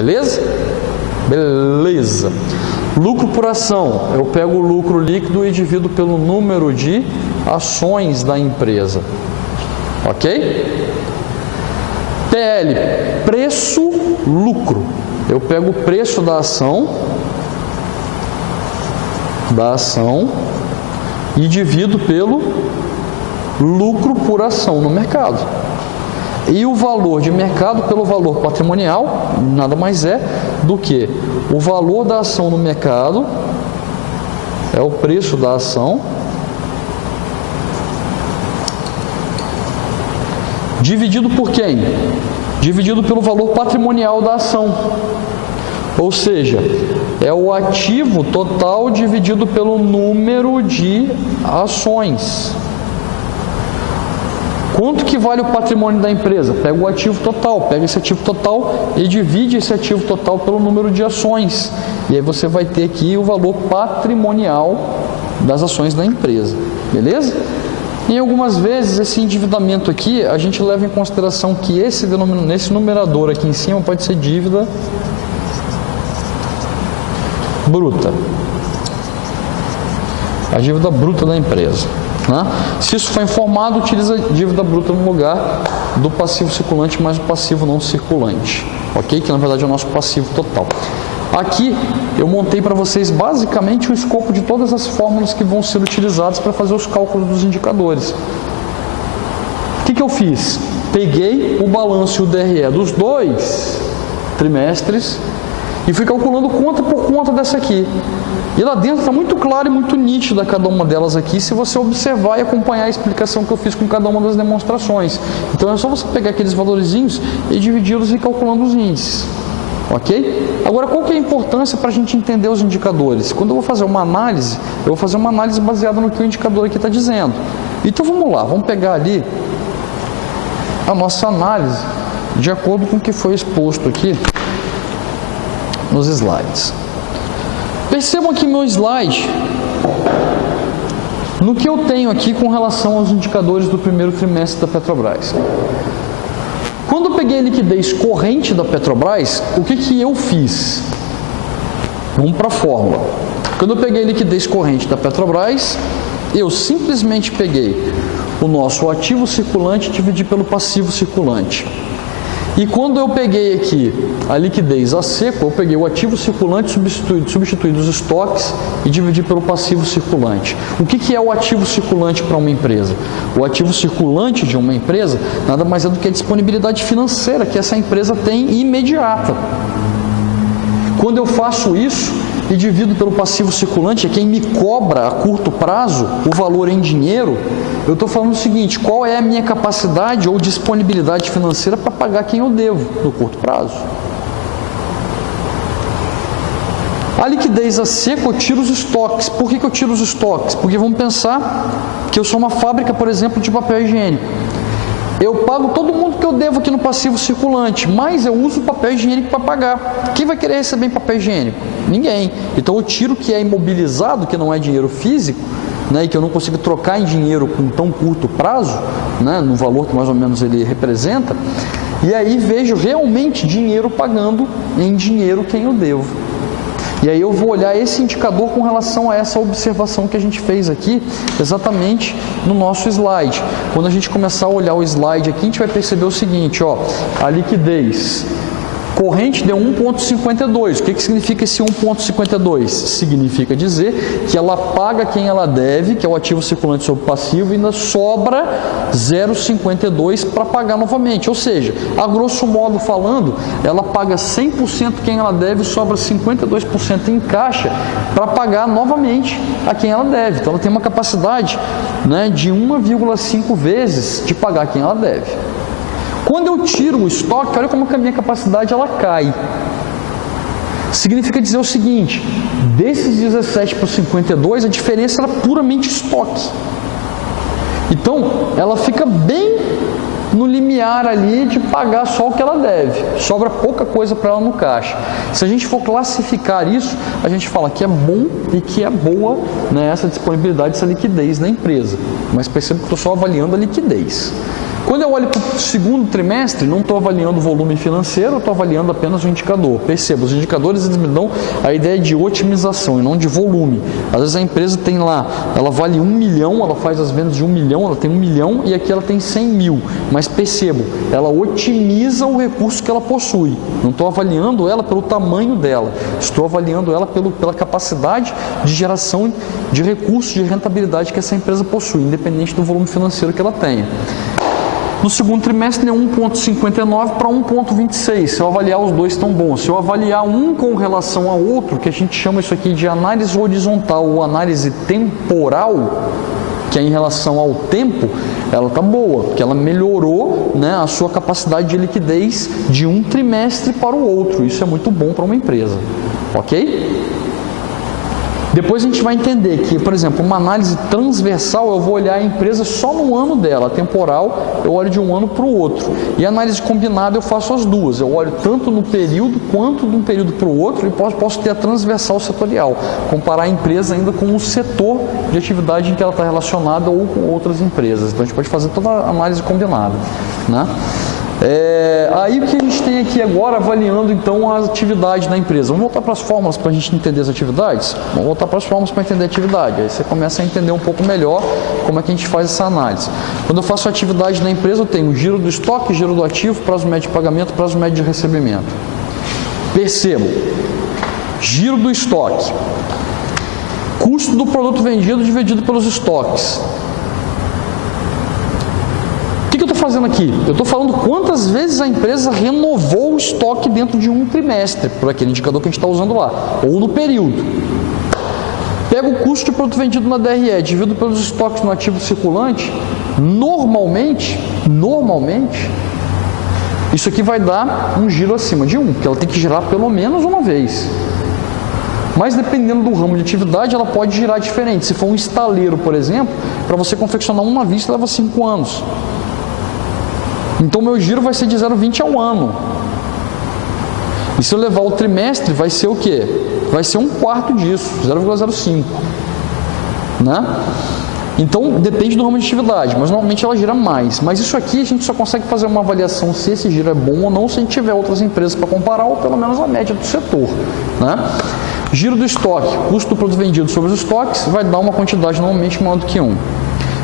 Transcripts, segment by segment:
Beleza? Beleza. Lucro por ação. Eu pego o lucro líquido e divido pelo número de ações da empresa. Ok? PL, preço-lucro. Eu pego o preço da ação e divido pelo lucro por ação no mercado. E o valor de mercado pelo valor patrimonial nada mais é do que o valor da ação no mercado, é o preço da ação, dividido por quem? Dividido pelo valor patrimonial da ação. Ou seja, é o ativo total dividido pelo número de ações. Quanto que vale o patrimônio da empresa? Pega o ativo total, pega esse ativo total e divide esse ativo total pelo número de ações. E aí você vai ter aqui o valor patrimonial das ações da empresa. Beleza? E algumas vezes esse endividamento aqui, a gente leva em consideração que esse numerador aqui em cima pode ser dívida bruta. A dívida bruta da empresa. Né? Se isso for informado, utiliza a dívida bruta no lugar do passivo circulante mais o passivo não circulante. Ok? Que na verdade é o nosso passivo total. Aqui eu montei para vocês basicamente o escopo de todas as fórmulas que vão ser utilizadas para fazer os cálculos dos indicadores. O que eu fiz? Peguei o balanço e o DRE dos 2 trimestres e fui calculando conta por conta dessa aqui. E lá dentro está muito claro e muito nítido a cada uma delas aqui, se você observar e acompanhar a explicação que eu fiz com cada uma das demonstrações. Então é só você pegar aqueles valorzinhos e dividi-los e ir calculando os índices. Ok? Agora, qual que é a importância para a gente entender os indicadores? Quando eu vou fazer uma análise, eu vou fazer uma análise baseada no que o indicador aqui está dizendo. Então vamos lá, vamos pegar ali a nossa análise de acordo com o que foi exposto aqui nos slides. Percebam aqui meu slide, no que eu tenho aqui com relação aos indicadores do primeiro trimestre da Petrobras. Quando eu peguei a liquidez corrente da Petrobras, o que eu fiz? Vamos para a fórmula. Quando eu peguei a liquidez corrente da Petrobras, eu simplesmente peguei o nosso ativo circulante e dividi pelo passivo circulante. E quando eu peguei aqui a liquidez a seco, eu peguei o ativo circulante, substituí dos estoques e dividi pelo passivo circulante. O que é o ativo circulante para uma empresa? O ativo circulante de uma empresa nada mais é do que a disponibilidade financeira que essa empresa tem imediata. Quando eu faço isso e divido pelo passivo circulante, é quem me cobra a curto prazo o valor em dinheiro, eu estou falando o seguinte: qual é a minha capacidade ou disponibilidade financeira para pagar quem eu devo no curto prazo? A liquidez a seco, eu tiro os estoques. Por que eu tiro os estoques? Porque vamos pensar que eu sou uma fábrica, por exemplo, de papel higiênico. Eu pago todo mundo que eu devo aqui no passivo circulante, mas eu uso o papel higiênico para pagar. Quem vai querer receber em papel higiênico? Ninguém. Então eu tiro o que é imobilizado, que não é dinheiro físico, né, e que eu não consigo trocar em dinheiro com tão curto prazo, né, no valor que mais ou menos ele representa, e aí vejo realmente dinheiro pagando em dinheiro quem eu devo. E aí eu vou olhar esse indicador com relação a essa observação que a gente fez aqui, exatamente no nosso slide. Quando a gente começar a olhar o slide aqui, a gente vai perceber o seguinte, ó, a liquidez corrente deu 1,52. O que significa esse 1,52? Significa dizer que ela paga quem ela deve, que é o ativo circulante sobre o passivo, e ainda sobra 0,52 para pagar novamente. Ou seja, a grosso modo falando, ela paga 100% quem ela deve e sobra 52% em caixa para pagar novamente a quem ela deve. Então ela tem uma capacidade, né, de 1,5 vezes de pagar quem ela deve. Quando eu tiro o estoque, olha como que a minha capacidade ela cai. Significa dizer o seguinte: desses 17 para 52, a diferença era puramente estoque. Então, ela fica bem no limiar ali de pagar só o que ela deve. Sobra pouca coisa para ela no caixa. Se a gente for classificar isso, a gente fala que é bom e que é boa, né, essa disponibilidade, essa liquidez na empresa. Mas perceba que eu estou só avaliando a liquidez. Quando eu olho para o segundo trimestre, não estou avaliando o volume financeiro, estou avaliando apenas o indicador. Perceba, os indicadores eles me dão a ideia de otimização e não de volume. Às vezes a empresa tem lá, ela vale 1 milhão, ela faz as vendas de 1 milhão, ela tem 1 milhão e aqui ela tem 100 mil. Mas percebo, ela otimiza o recurso que ela possui. Não estou avaliando ela pelo tamanho dela, estou avaliando ela pela capacidade de geração de recursos, de rentabilidade que essa empresa possui, independente do volume financeiro que ela tenha. No segundo trimestre, é 1,59 para 1,26. Se eu avaliar os dois, estão bons. Se eu avaliar um com relação ao outro, que a gente chama isso aqui de análise horizontal ou análise temporal, que é em relação ao tempo, ela está boa, porque ela melhorou, né, a sua capacidade de liquidez de um trimestre para o outro. Isso é muito bom para uma empresa, ok? Depois a gente vai entender que, por exemplo, uma análise transversal, eu vou olhar a empresa só no ano dela. A temporal, eu olho de um ano para o outro. E a análise combinada, eu faço as duas. Eu olho tanto no período, quanto de um período para o outro, e posso ter a transversal setorial. Comparar a empresa ainda com o setor de atividade em que ela está relacionada ou com outras empresas. Então, a gente pode fazer toda a análise combinada, né? Aí o que a gente tem aqui agora, avaliando então a atividade da empresa. Vamos voltar para as fórmulas para a gente entender as atividades? Vamos voltar para as fórmulas para entender a atividade. Aí você começa a entender um pouco melhor como é que a gente faz essa análise. Quando eu faço a atividade da empresa, eu tenho giro do estoque, giro do ativo, prazo médio de pagamento, prazo médio de recebimento. Percebo, giro do estoque, custo do produto vendido dividido pelos estoques. O que eu estou fazendo aqui? Eu estou falando quantas vezes a empresa renovou o estoque dentro de um trimestre, por aquele indicador que a gente está usando lá, ou no período. Pego o custo de produto vendido na DRE, divido pelos estoques no ativo circulante, normalmente, isso aqui vai dar um giro acima de 1, porque ela tem que girar pelo menos uma vez. Mas dependendo do ramo de atividade, ela pode girar diferente. Se for um estaleiro, por exemplo, para você confeccionar uma vista leva 5 anos. Então, meu giro vai ser de 0,20 ao ano. E se eu levar o trimestre, vai ser o quê? Vai ser 1/4 disso, 0,05. Né? Então, depende do ramo de atividade, mas normalmente ela gira mais. Mas isso aqui a gente só consegue fazer uma avaliação se esse giro é bom ou não, se a gente tiver outras empresas para comparar, ou pelo menos a média do setor. Né? Giro do estoque, custo do produto vendido sobre os estoques, vai dar uma quantidade normalmente maior do que 1.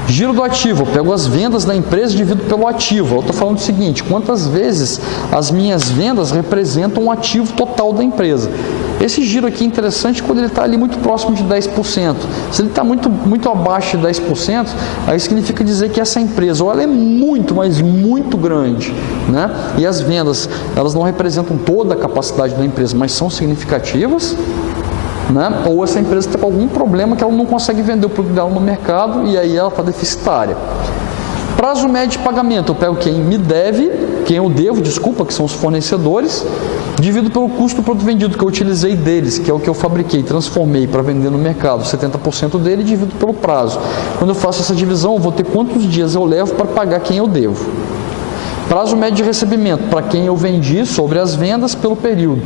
Giro do ativo, eu pego as vendas da empresa e divido pelo ativo. Eu estou falando o seguinte, quantas vezes as minhas vendas representam o ativo total da empresa. Esse giro aqui é interessante quando ele está ali muito próximo de 10%. Se ele está muito abaixo de 10%, aí significa dizer que essa empresa, ou ela é muito, mas muito grande, né? E as vendas, elas não representam toda a capacidade da empresa, mas são significativas, né? Ou essa empresa está com algum problema que ela não consegue vender o produto dela no mercado e aí ela está deficitária. Prazo médio de pagamento, eu pego quem me deve, quem eu devo, desculpa, que são os fornecedores, divido pelo custo do produto vendido que eu utilizei deles, que é o que eu fabriquei, transformei para vender no mercado, 70% dele, divido pelo prazo. Quando eu faço essa divisão, eu vou ter quantos dias eu levo para pagar quem eu devo. Prazo médio de recebimento, para quem eu vendi sobre as vendas pelo período.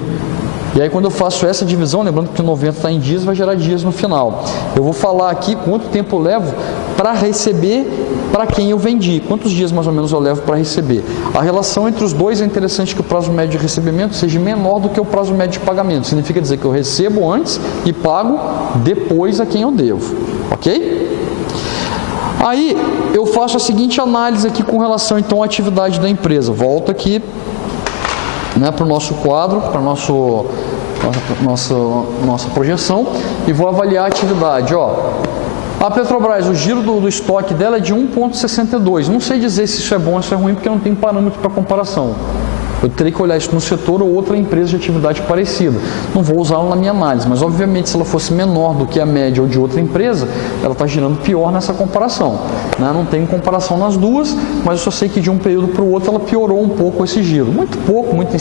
E aí quando eu faço essa divisão, lembrando que 90 está em dias, vai gerar dias no final. Eu vou falar aqui quanto tempo eu levo para receber para quem eu vendi. Quantos dias mais ou menos eu levo para receber? A relação entre os dois é interessante que o prazo médio de recebimento seja menor do que o prazo médio de pagamento. Significa dizer que eu recebo antes e pago depois a quem eu devo. Ok? Aí eu faço a seguinte análise aqui com relação então à atividade da empresa. Volto aqui, né, para o nosso quadro, para a nossa projeção e vou avaliar a atividade. A Petrobras, o giro do estoque dela é de 1,62. Não sei dizer se isso é bom ou se é ruim, porque não tem parâmetro para comparação. Eu teria que olhar isso no setor ou outra empresa de atividade parecida. Não vou usá-la na minha análise, mas obviamente se ela fosse menor do que a média ou de outra empresa, ela está girando pior nessa comparação. Né? Não tem comparação nas duas, mas eu só sei que de um período para o outro ela piorou um pouco esse giro. Muito pouco, muito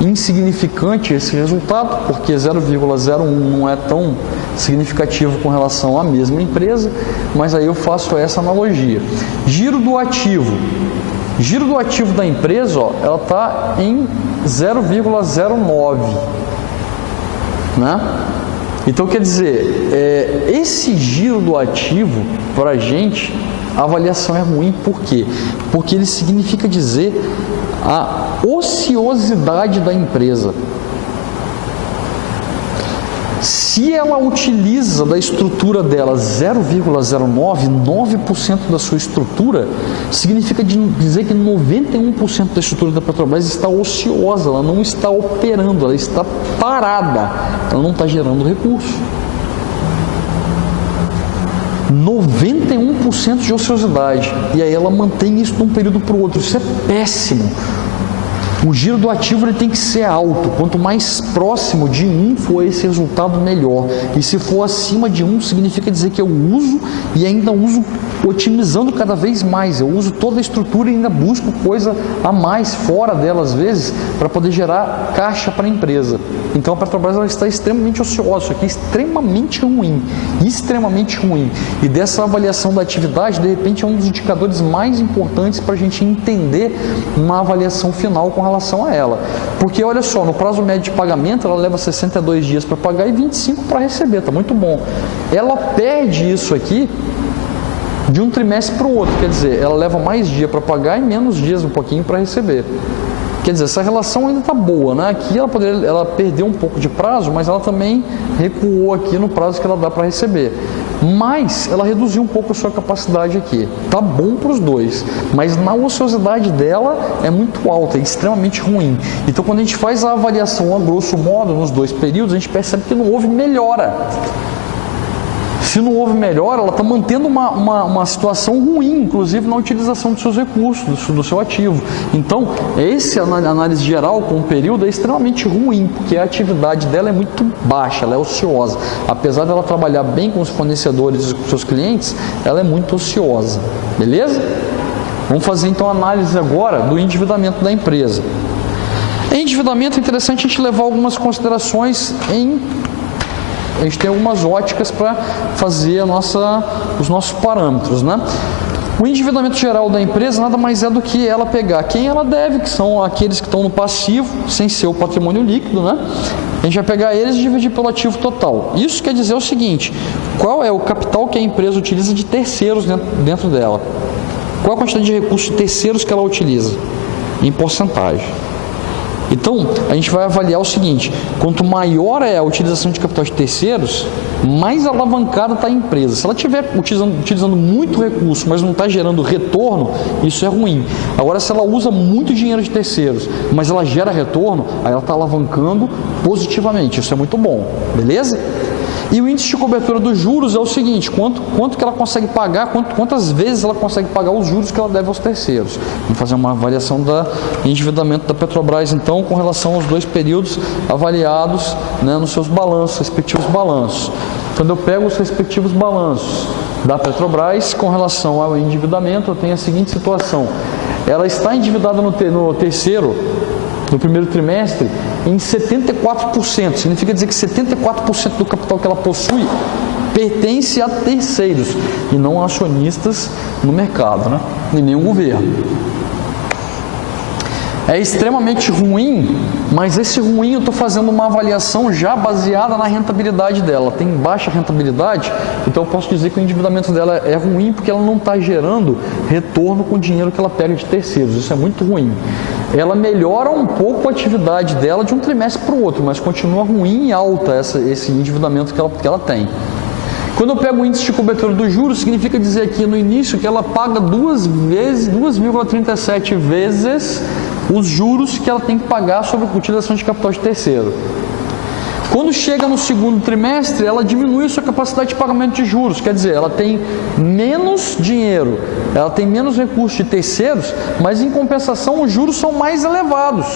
insignificante esse resultado, porque 0,01 não é tão significativo com relação à mesma empresa, mas aí eu faço essa analogia. Giro do ativo. Giro do ativo da empresa, ela está em 0,09, né? Então, quer dizer, esse giro do ativo, para a gente, a avaliação é ruim. Por quê? Porque ele significa dizer a ociosidade da empresa. Se ela utiliza da estrutura dela 0,09, 9% da sua estrutura, significa dizer que 91% da estrutura da Petrobras está ociosa, ela não está operando, ela está parada, ela não está gerando recurso. 91% de ociosidade, e aí ela mantém isso de um período para o outro. Isso é péssimo. O giro do ativo ele tem que ser alto. Quanto mais próximo de 1 for esse resultado, melhor. E se for acima de 1, significa dizer que eu uso e ainda uso otimizando cada vez mais. Eu uso toda a estrutura e ainda busco coisa a mais fora dela, às vezes, para poder gerar caixa para a empresa. Então a Petrobras ela está extremamente ociosa. Isso aqui é extremamente ruim. Extremamente ruim. E dessa avaliação da atividade, de repente, é um dos indicadores mais importantes para a gente entender uma avaliação final com relação a ela. Porque, olha só, no prazo médio de pagamento, ela leva 62 dias para pagar e 25 para receber. Está muito bom. Ela perde isso aqui de um trimestre para o outro. Quer dizer, ela leva mais dia para pagar e menos dias um pouquinho para receber. Quer dizer, essa relação ainda está boa, né? Aqui ela perdeu um pouco de prazo, mas ela também recuou aqui no prazo que ela dá para receber. Mas ela reduziu um pouco a sua capacidade aqui. Tá bom para os dois, mas na ociosidade dela é muito alta, é extremamente ruim. Então, quando a gente faz a avaliação a grosso modo nos dois períodos, a gente percebe que não houve melhora. Se não houve melhora, ela está mantendo uma situação ruim, inclusive na utilização dos seus recursos, do seu ativo. Então, essa análise geral com o período é extremamente ruim, porque a atividade dela é muito baixa, ela é ociosa. Apesar dela trabalhar bem com os fornecedores e com os seus clientes, ela é muito ociosa. Beleza? Vamos fazer então a análise agora do endividamento da empresa. Em endividamento é interessante a gente levar algumas considerações a gente tem algumas óticas para fazer os nossos parâmetros, né? O endividamento geral da empresa nada mais é do que ela pegar quem ela deve, que são aqueles que estão no passivo, sem ser o patrimônio líquido, né? A gente vai pegar eles e dividir pelo ativo total. Isso quer dizer o seguinte: qual é o capital que a empresa utiliza de terceiros dentro dela? Qual a quantidade de recursos de terceiros que ela utiliza? Em porcentagem. Então, a gente vai avaliar o seguinte: quanto maior é a utilização de capital de terceiros, mais alavancada está a empresa. Se ela estiver utilizando muito recurso, mas não está gerando retorno, isso é ruim. Agora, se ela usa muito dinheiro de terceiros, mas ela gera retorno, aí ela está alavancando positivamente. Isso é muito bom, beleza? E o índice de cobertura dos juros é o seguinte: quanto que ela consegue pagar, quantas vezes ela consegue pagar os juros que ela deve aos terceiros. Vamos fazer uma avaliação do endividamento da Petrobras, então, com relação aos dois períodos avaliados, né, nos seus balanços, respectivos balanços. Quando eu pego os respectivos balanços da Petrobras com relação ao endividamento, eu tenho a seguinte situação: ela está endividada no primeiro trimestre em 74%. Significa dizer que 74% do capital que ela possui pertence a terceiros e não a acionistas no mercado, né? E nem o governo. É extremamente ruim, mas esse ruim eu estou fazendo uma avaliação já baseada na rentabilidade dela. Ela tem baixa rentabilidade, então eu posso dizer que o endividamento dela é ruim porque ela não está gerando retorno com o dinheiro que ela pega de terceiros. Isso é muito ruim. Ela melhora um pouco a atividade dela de um trimestre para o outro, mas continua ruim e alta esse endividamento que ela tem. Quando eu pego o índice de cobertura dos juros, significa dizer aqui no início que ela paga 2,37 vezes os juros que ela tem que pagar sobre a utilização de capital de terceiro. Quando chega no segundo trimestre, ela diminui a sua capacidade de pagamento de juros, quer dizer, ela tem menos dinheiro, ela tem menos recursos de terceiros, mas em compensação os juros são mais elevados.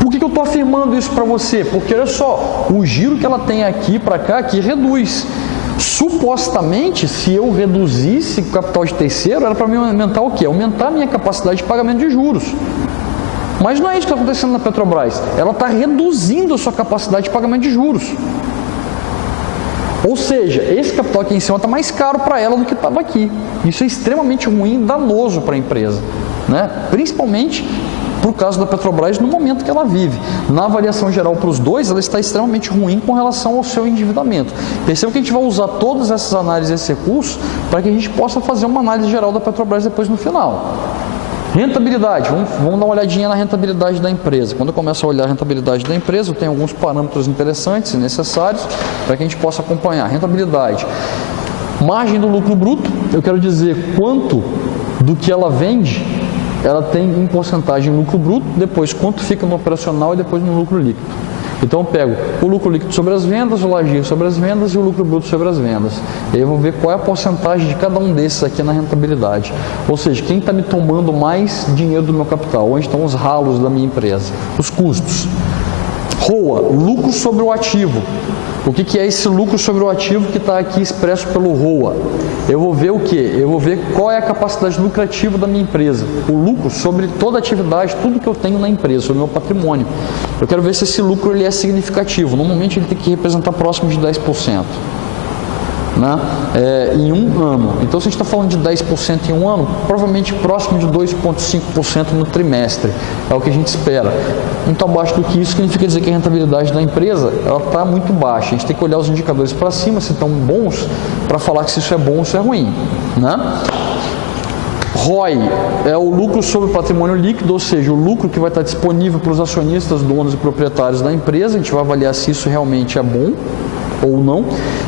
Por que eu estou afirmando isso para você? Porque olha só, o giro que ela tem aqui para cá, aqui reduz. Supostamente, se eu reduzisse o capital de terceiro, era para mim aumentar o quê? Aumentar a minha capacidade de pagamento de juros. Mas não é isso que está acontecendo na Petrobras. Ela está reduzindo a sua capacidade de pagamento de juros. Ou seja, esse capital aqui em cima está mais caro para ela do que estava aqui. Isso é extremamente ruim e danoso para a empresa, né? Principalmente para o caso da Petrobras no momento que ela vive. Na avaliação geral para os dois, ela está extremamente ruim com relação ao seu endividamento. Perceba que a gente vai usar todas essas análises, esses recursos, para que a gente possa fazer uma análise geral da Petrobras depois no final. Rentabilidade, vamos dar uma olhadinha na rentabilidade da empresa. Quando eu começo a olhar a rentabilidade da empresa, eu tenho alguns parâmetros interessantes e necessários para que a gente possa acompanhar. Rentabilidade, margem do lucro bruto, eu quero dizer quanto do que ela vende, ela tem em porcentagem no lucro bruto, depois quanto fica no operacional e depois no lucro líquido. Então eu pego o lucro líquido sobre as vendas, o lagio sobre as vendas e o lucro bruto sobre as vendas. E aí eu vou ver qual é a porcentagem de cada um desses aqui na rentabilidade. Ou seja, quem está me tomando mais dinheiro do meu capital, onde estão os ralos da minha empresa, os custos. ROA, lucro sobre o ativo. O que é esse lucro sobre o ativo que está aqui expresso pelo ROA? Eu vou ver o que? Eu vou ver qual é a capacidade lucrativa da minha empresa. O lucro sobre toda a atividade, tudo que eu tenho na empresa, sobre o meu patrimônio. Eu quero ver se esse lucro ele é significativo. Normalmente ele tem que representar próximo de 10%. Né? Em um ano. Então, se a gente está falando de 10% em um ano, provavelmente próximo de 2,5% no trimestre. É o que a gente espera. Muito abaixo do que isso significa dizer que a rentabilidade da empresa está muito baixa. A gente tem que olhar os indicadores para cima, se estão bons, para falar que se isso é bom ou se é ruim. Né? ROI é o lucro sobre o patrimônio líquido, ou seja, o lucro que vai estar disponível para os acionistas, donos e proprietários da empresa. A gente vai avaliar se isso realmente é bom ou não,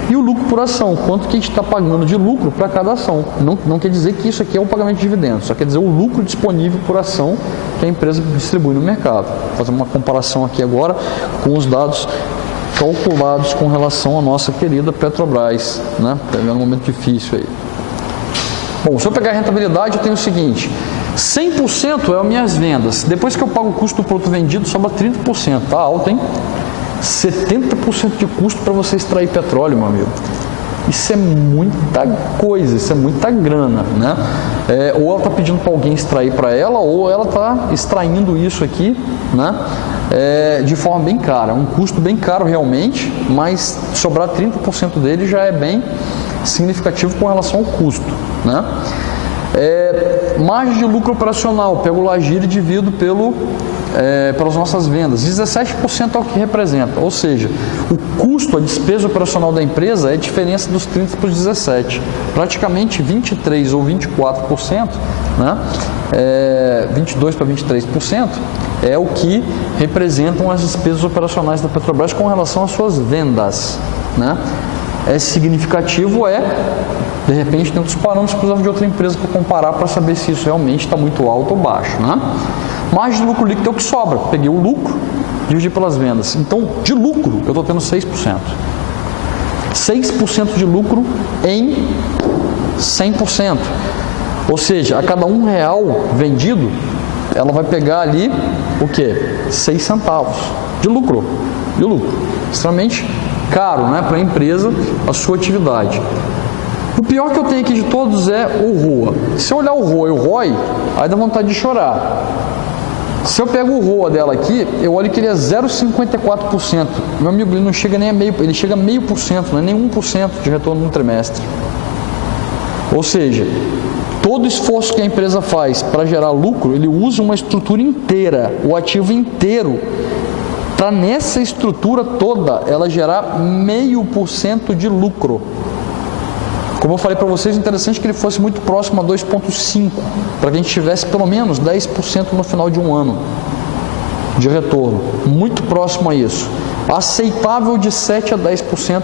e o lucro por ação, quanto que a gente está pagando de lucro para cada ação. Não quer dizer que isso aqui é um pagamento de dividendos, só quer dizer o lucro disponível por ação que a empresa distribui no mercado. Vou fazer uma comparação aqui agora com os dados calculados com relação à nossa querida Petrobras, né? Pegando um momento difícil aí. Bom, se eu pegar a rentabilidade, eu tenho o seguinte: 100% é as minhas vendas. Depois que eu pago o custo do produto vendido, sobra 30%. Tá alto, hein? 70% de custo para você extrair petróleo, meu amigo. Isso é muita coisa, isso é muita grana, né? Ou ela está pedindo para alguém extrair para ela, ou ela está extraindo isso aqui, né? De forma bem cara. Um custo bem caro realmente, mas sobrar 30% dele já é bem significativo com relação ao custo, né? Margem de lucro operacional, pego o lagir e divido pelas nossas vendas. 17% é o que representa, ou seja, o custo, a despesa operacional da empresa é a diferença dos 30 para os 17, praticamente 23% ou 24%, né? 22% para 23% é o que representam as despesas operacionais da Petrobras com relação às suas vendas, né? É significativo, de repente tem outros parâmetros que precisava de outra empresa para comparar para saber se isso realmente está muito alto ou baixo, né? Margem de lucro líquido é o que sobra. Peguei o lucro, dividi pelas vendas. Então, de lucro, eu estou tendo 6%. 6% de lucro em 100%. Ou seja, a cada R$1 vendido, ela vai pegar ali o quê? 6 centavos de lucro. De lucro. Extremamente caro, né, para a empresa, a sua atividade. O pior que eu tenho aqui de todos é o ROA. Se eu olhar o ROA e o ROI, aí dá vontade de chorar. Se eu pego o ROA dela aqui, eu olho que ele é 0,54%. Meu amigo, ele não chega nem a meio, ele chega a 0,5%, não é nem 1% de retorno no trimestre. Ou seja, todo esforço que a empresa faz para gerar lucro, ele usa uma estrutura inteira, o ativo inteiro, para nessa estrutura toda ela gerar 0,5% de lucro. Como eu falei para vocês, interessante que ele fosse muito próximo a 2,5%, para que a gente tivesse pelo menos 10% no final de um ano de retorno. Muito próximo a isso. Aceitável de 7% a 10%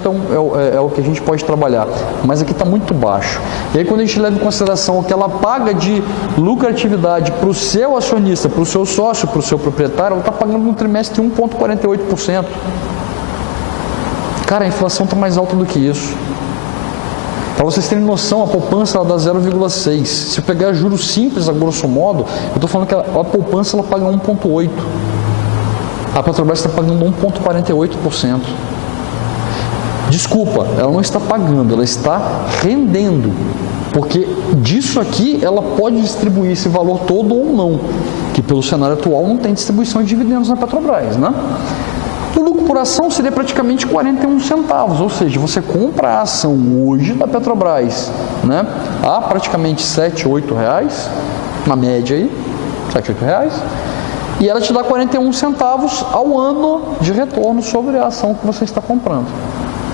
é o que a gente pode trabalhar, mas aqui está muito baixo. E aí quando a gente leva em consideração o que ela paga de lucratividade para o seu acionista, para o seu sócio, para o seu proprietário, ela está pagando no trimestre 1,48%. Cara, a inflação está mais alta do que isso. Para vocês terem noção, a poupança ela dá 0,6. Se eu pegar juros simples, a grosso modo, eu estou falando que a poupança ela paga 1,8. A Petrobras está pagando 1,48%. Desculpa, ela não está pagando, ela está rendendo. Porque disso aqui ela pode distribuir esse valor todo ou não. Que pelo cenário atual não tem distribuição de dividendos na Petrobras, né? O lucro por ação seria praticamente 41 centavos, ou seja, você compra a ação hoje da Petrobras, né, a praticamente R$7, R$8, na média aí, R$7, R$8, e ela te dá 41 centavos ao ano de retorno sobre a ação que você está comprando,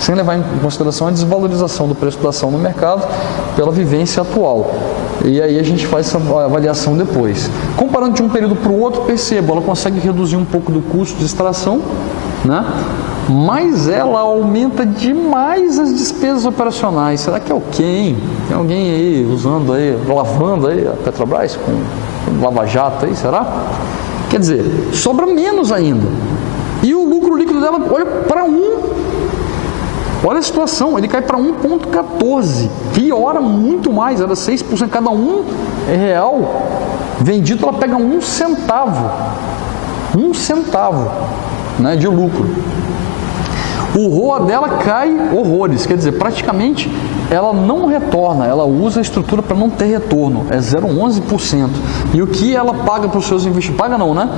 sem levar em consideração a desvalorização do preço da ação no mercado pela vivência atual. E aí a gente faz essa avaliação depois. Comparando de um período para o outro, perceba, ela consegue reduzir um pouco do custo de extração, né? Mas ela aumenta demais as despesas operacionais. Será que é o quê, hein? Tem alguém aí usando aí, lavando aí a Petrobras com lava-jato aí, será? Quer dizer, sobra menos ainda. E o lucro líquido dela, olha, para olha a situação, ele cai para 1,14, piora muito mais, era 6%, cada R$1 vendido, ela pega 1 centavo, né, de lucro. O ROA dela cai horrores, quer dizer, praticamente ela não retorna, ela usa a estrutura para não ter retorno, é 0,11%. E o que ela paga para os seus investidores, paga não, né?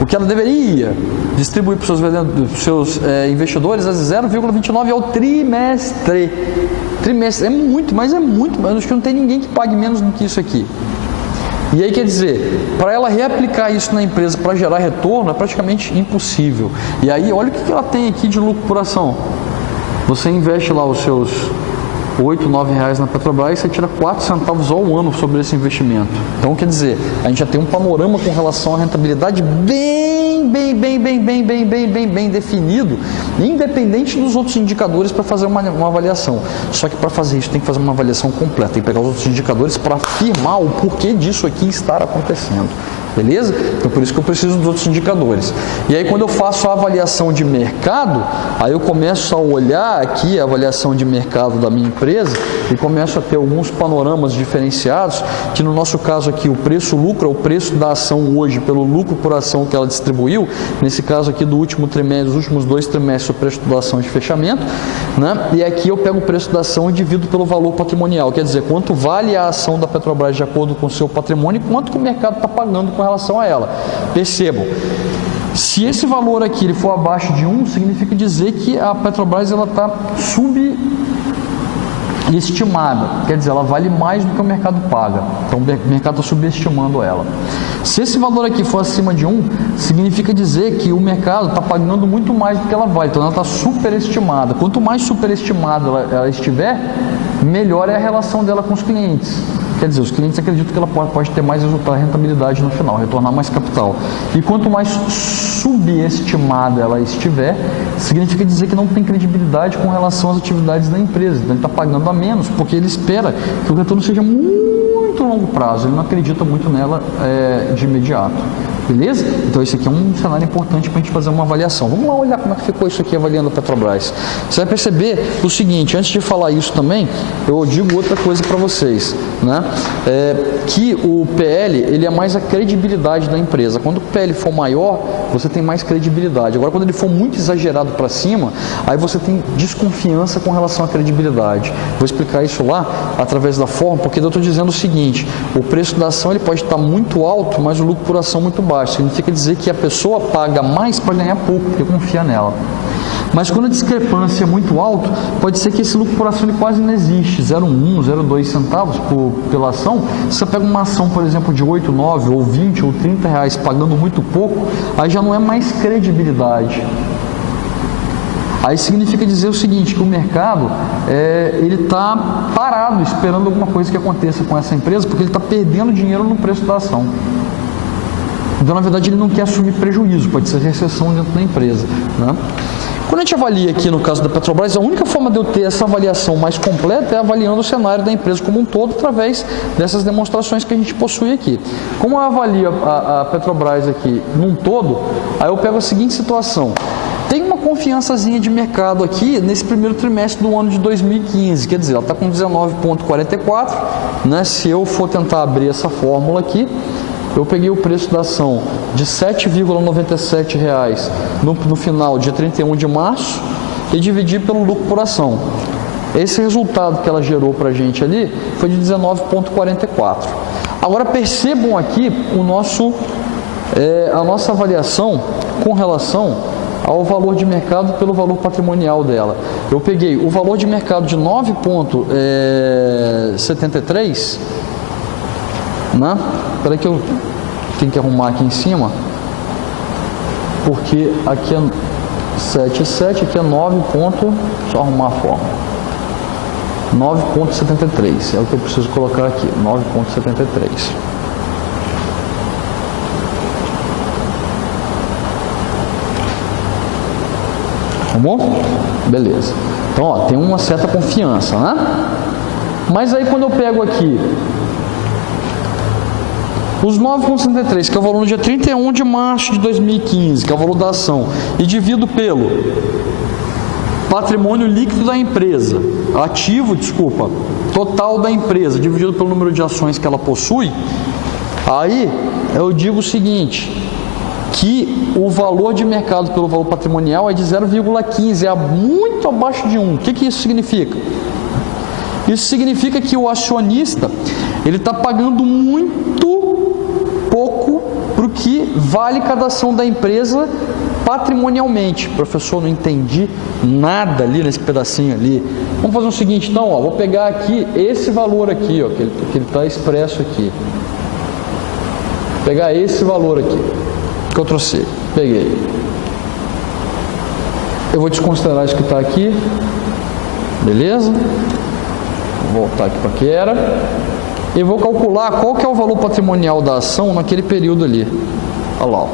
O que ela deveria distribuir para os seus investidores é 0,29 ao trimestre. É muito, mas acho que não tem ninguém que pague menos do que isso aqui. E aí, quer dizer, para ela reaplicar isso na empresa para gerar retorno é praticamente impossível. E aí, olha o que ela tem aqui de lucro por ação. Você investe lá os seus R$8, R$9 na Petrobras, você tira 4 centavos ao ano sobre esse investimento. Então, quer dizer, a gente já tem um panorama com relação à rentabilidade bem definido, independente dos outros indicadores para fazer uma avaliação. Só que para fazer isso tem que fazer uma avaliação completa, tem que pegar os outros indicadores para afirmar o porquê disso aqui estar acontecendo. Beleza? Então, por isso que eu preciso dos outros indicadores. E aí, quando eu faço a avaliação de mercado, aí eu começo a olhar aqui a avaliação de mercado da minha empresa e começo a ter alguns panoramas diferenciados, que no nosso caso aqui, o preço-lucro é o preço da ação hoje pelo lucro por ação que ela distribuiu. Nesse caso aqui, do último trimestre, dos últimos 2 trimestres, o preço da ação de fechamento, né? E aqui eu pego o preço da ação e divido pelo valor patrimonial, quer dizer, quanto vale a ação da Petrobras de acordo com o seu patrimônio e quanto que o mercado está pagando com relação a ela. Percebam, se esse valor aqui ele for abaixo de 1, significa dizer que a Petrobras está subestimada, quer dizer, ela vale mais do que o mercado paga, então o mercado está subestimando ela. Se esse valor aqui for acima de 1, significa dizer que o mercado está pagando muito mais do que ela vale, então ela está superestimada. Quanto mais superestimada ela estiver, melhor é a relação dela com os clientes. Quer dizer, os clientes acreditam que ela pode ter mais resultado, rentabilidade no final, retornar mais capital. E quanto mais subestimada ela estiver, significa dizer que não tem credibilidade com relação às atividades da empresa. Então ele está pagando a menos, porque ele espera que o retorno seja muito longo prazo, ele não acredita muito nela de imediato. Beleza? Então esse aqui é um cenário importante para a gente fazer uma avaliação. Vamos lá olhar como é que ficou isso aqui avaliando a Petrobras. Você vai perceber o seguinte, antes de falar isso também, eu digo outra coisa para vocês, né? Que o PL, ele é mais a credibilidade da empresa. Quando o PL for maior, você tem mais credibilidade. Agora, quando ele for muito exagerado para cima, aí você tem desconfiança com relação à credibilidade. Vou explicar isso lá através da forma, porque eu estou dizendo o seguinte, o preço da ação ele pode estar muito alto, mas o lucro por ação muito baixo. Significa dizer que a pessoa paga mais para ganhar pouco, porque confia nela. Mas quando a discrepância é muito alta, pode ser que esse lucro por ação ele quase não existe, 0,1, 0,2 centavos pela ação. Se você pega uma ação, por exemplo, de 8, 9, ou 20, ou 30 reais pagando muito pouco, aí já não é mais credibilidade. Aí significa dizer o seguinte, que o mercado ele está parado esperando alguma coisa que aconteça com essa empresa, porque ele está perdendo dinheiro no preço da ação. Então, na verdade, ele não quer assumir prejuízo, pode ser recessão dentro da empresa, né? Quando a gente avalia aqui no caso da Petrobras, a única forma de eu ter essa avaliação mais completa é avaliando o cenário da empresa como um todo, através dessas demonstrações que a gente possui aqui. Como eu avalio a Petrobras aqui num todo, aí eu pego a seguinte situação. Tem uma confiançazinha de mercado aqui nesse primeiro trimestre do ano de 2015, quer dizer, ela está com 19,44, né? Se eu for tentar abrir essa fórmula aqui, eu peguei o preço da ação de R$ 7,97 no final, dia 31 de março, e dividi pelo lucro por ação. Esse resultado que ela gerou para a gente ali foi de 19,44. Agora percebam aqui a nossa avaliação com relação ao valor de mercado pelo valor patrimonial dela. Eu peguei o valor de mercado de 9,73, né? Espera aí que eu tenho que arrumar aqui em cima. porque aqui é 7,7, aqui é 9 ponto, só arrumar a forma. 9,73 é o que eu preciso colocar aqui, 9,73. Arrumou? Beleza. Então, ó, tem uma certa confiança, né? Mas aí quando eu pego aqui os 9,73, que é o valor no dia 31 de março de 2015, que é o valor da ação, e divido pelo patrimônio líquido da empresa, ativo, desculpa, total da empresa, dividido pelo número de ações que ela possui, aí eu digo o seguinte, que o valor de mercado pelo valor patrimonial é de 0,15, é muito abaixo de 1. O que isso significa? Isso significa que o acionista ele está pagando muito pouco para o que vale cada ação da empresa patrimonialmente. Professor, não entendi nada ali nesse pedacinho ali. Vamos fazer o seguinte, então, ó, vou pegar aqui esse valor aqui, ó, que ele está expresso aqui. Vou pegar esse valor aqui que eu trouxe. Peguei. Eu vou desconsiderar isso que está aqui. Beleza? Vou voltar aqui para que era. E vou calcular qual que é o valor patrimonial da ação naquele período ali. Olha lá. Ó.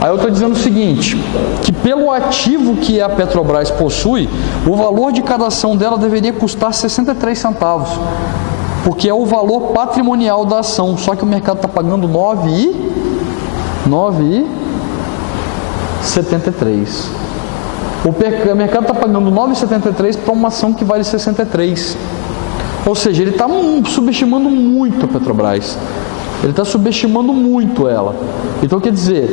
Aí eu estou dizendo o seguinte, que pelo ativo que a Petrobras possui, o valor de cada ação dela deveria custar 63 centavos. Porque é o valor patrimonial da ação. Só que o mercado está pagando 9,73. O mercado está pagando 9,73 para uma ação que vale 63. Ou seja, ele está subestimando muito a Petrobras. Ele está subestimando muito ela. Então, quer dizer,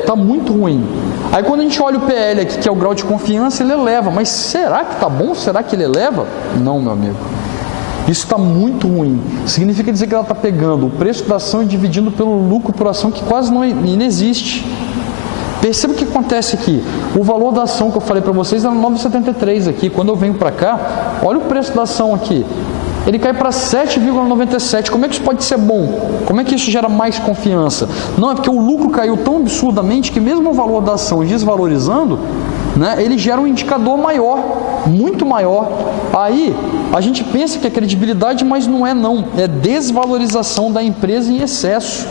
está muito ruim. Aí, quando a gente olha o PL aqui, que é o grau de confiança, ele eleva. Mas será que está bom? Será que ele eleva? Não, meu amigo. Isso está muito ruim. Significa dizer que ela está pegando o preço da ação e dividindo pelo lucro por ação, que quase não inexiste. Perceba o que acontece aqui. O valor da ação que eu falei para vocês era 9,73 aqui. Quando eu venho para cá, olha o preço da ação aqui. Ele cai para 7,97. Como é que isso pode ser bom? Como é que isso gera mais confiança? Não, é porque o lucro caiu tão absurdamente que mesmo o valor da ação desvalorizando, né, ele gera um indicador maior, muito maior. Aí a gente pensa que é credibilidade, mas não é não. É desvalorização da empresa em excesso.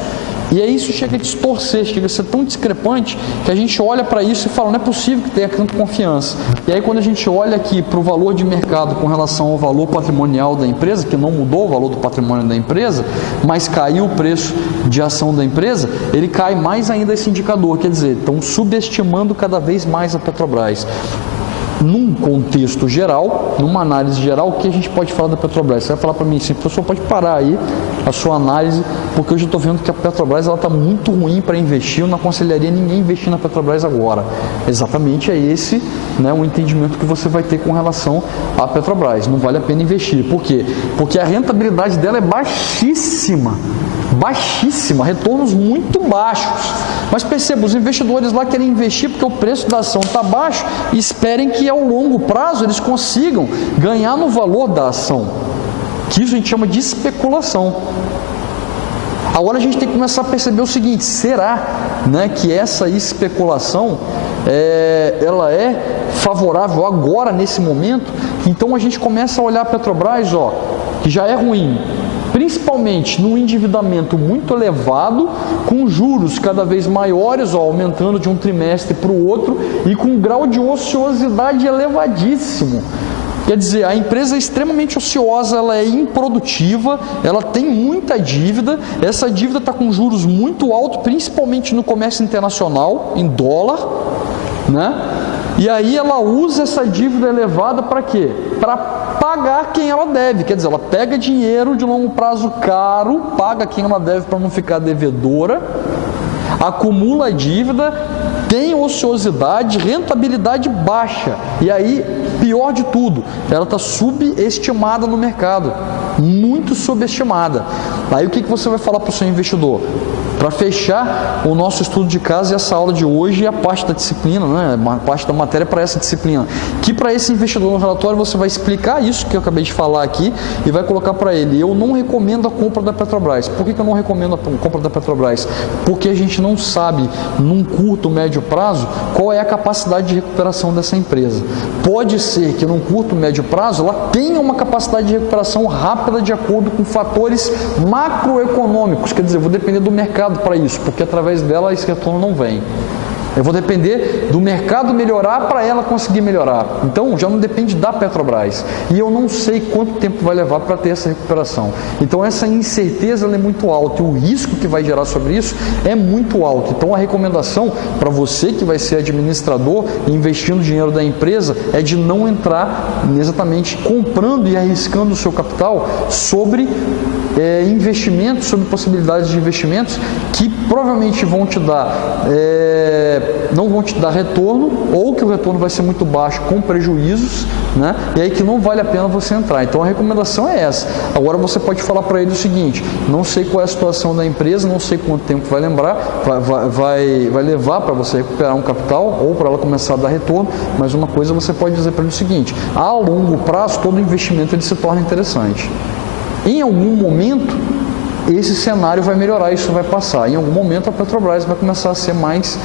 E aí isso chega a distorcer, chega a ser tão discrepante que a gente olha para isso e fala, não é possível que tenha tanta confiança. E aí quando a gente olha aqui para o valor de mercado com relação ao valor patrimonial da empresa, que não mudou o valor do patrimônio da empresa, mas caiu o preço de ação da empresa, ele cai mais ainda esse indicador, quer dizer, estão subestimando cada vez mais a Petrobras. Num contexto geral, numa análise geral, o que a gente pode falar da Petrobras? Você vai falar para mim assim, professor, pode parar aí a sua análise, porque hoje eu estou vendo que a Petrobras está muito ruim para investir, eu não aconselharia ninguém investir na Petrobras agora. Exatamente é esse, né, o entendimento que você vai ter com relação à Petrobras. Não vale a pena investir. Por quê? Porque a rentabilidade dela é baixíssima. Baixíssima, retornos muito baixos. Mas perceba, os investidores lá querem investir porque o preço da ação está baixo e esperem que ao longo prazo eles consigam ganhar no valor da ação. Que isso a gente chama de especulação. Agora a gente tem que começar a perceber o seguinte, será, né, que essa especulação ela é favorável agora, nesse momento? Então a gente começa a olhar a Petrobras, ó, que já é ruim, principalmente no endividamento muito elevado, com juros cada vez maiores, ó, aumentando de um trimestre para o outro, e com um grau de ociosidade elevadíssimo. Quer dizer, a empresa é extremamente ociosa, ela é improdutiva, ela tem muita dívida, essa dívida está com juros muito altos, principalmente no comércio internacional, em dólar, né? E aí ela usa essa dívida elevada para quê? Para pagar quem ela deve, quer dizer, ela pega dinheiro de longo prazo caro, paga quem ela deve para não ficar devedora, acumula dívida, tem ociosidade, rentabilidade baixa, e aí, pior de tudo, ela está subestimada no mercado, muito subestimada. Aí o que você vai falar para o seu investidor? para fechar o nosso estudo de caso e essa aula de hoje e a parte da disciplina, né, uma parte da matéria para essa disciplina, que para esse investidor no relatório você vai explicar isso que eu acabei de falar aqui e vai colocar para ele: eu não recomendo a compra da Petrobras. Por que eu não recomendo a compra da Petrobras? Porque a gente não sabe, num curto, médio prazo, qual é a capacidade de recuperação dessa empresa. Pode ser que num curto, médio prazo ela tenha uma capacidade de recuperação rápida de acordo com fatores macroeconômicos, quer dizer, eu vou depender do mercado para isso, porque através dela esse retorno não vem. Eu vou depender do mercado melhorar para ela conseguir melhorar. Então, já não depende da Petrobras. E eu não sei quanto tempo vai levar para ter essa recuperação. Então, essa incerteza ela é muito alta e o risco que vai gerar sobre isso é muito alto. Então, a recomendação para você que vai ser administrador e investindo o dinheiro da empresa é de não entrar exatamente comprando e arriscando o seu capital sobre investimentos, sobre possibilidades de investimentos que provavelmente vão te dar não vão te dar retorno, ou que o retorno vai ser muito baixo com prejuízos, né? E aí que não vale a pena você entrar. Então a recomendação é essa. Agora você pode falar para ele o seguinte: não sei qual é a situação da empresa, não sei quanto tempo vai levar para você recuperar um capital ou para ela começar a dar retorno, mas uma coisa você pode dizer para ele o seguinte: a longo prazo todo investimento ele se torna interessante. Em algum momento esse cenário vai melhorar, isso vai passar. Em algum momento a Petrobras vai começar a ser mais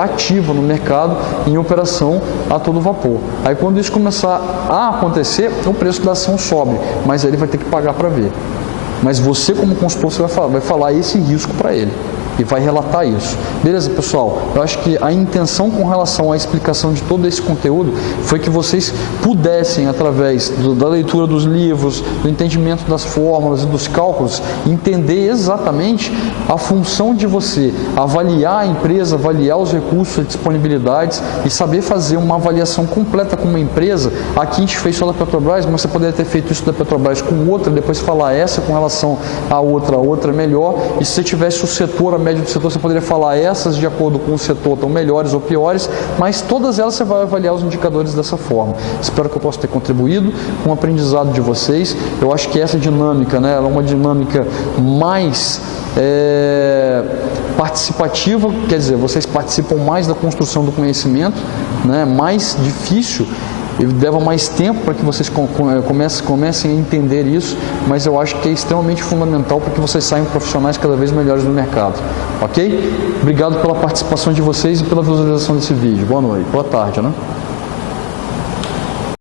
ativa no mercado, em operação a todo vapor. Aí quando isso começar a acontecer, o preço da ação sobe, mas aí ele vai ter que pagar para ver. Mas você como consultor você vai falar esse risco para ele e vai relatar isso. Beleza, pessoal? Eu acho que a intenção com relação à explicação de todo esse conteúdo foi que vocês pudessem, através da leitura dos livros, do entendimento das fórmulas e dos cálculos, entender exatamente a função de você avaliar a empresa, avaliar os recursos e disponibilidades e saber fazer uma avaliação completa com uma empresa. Aqui a gente fez só da Petrobras, mas você poderia ter feito isso da Petrobras com outra, depois falar essa com relação à outra é melhor. E se você tivesse o setor, a média do setor, você poderia falar essas de acordo com o setor estão melhores ou piores, mas todas elas você vai avaliar os indicadores dessa forma. Espero que eu possa ter contribuído com o aprendizado de vocês. Eu acho que essa dinâmica, né, ela é uma dinâmica mais participativa, quer dizer, vocês participam mais da construção do conhecimento, né, mais difícil, e leva mais tempo para que vocês comecem a entender isso, mas eu acho que é extremamente fundamental para que vocês saiam profissionais cada vez melhores no mercado, ok? Obrigado pela participação de vocês e pela visualização desse vídeo. Boa noite, boa tarde, né?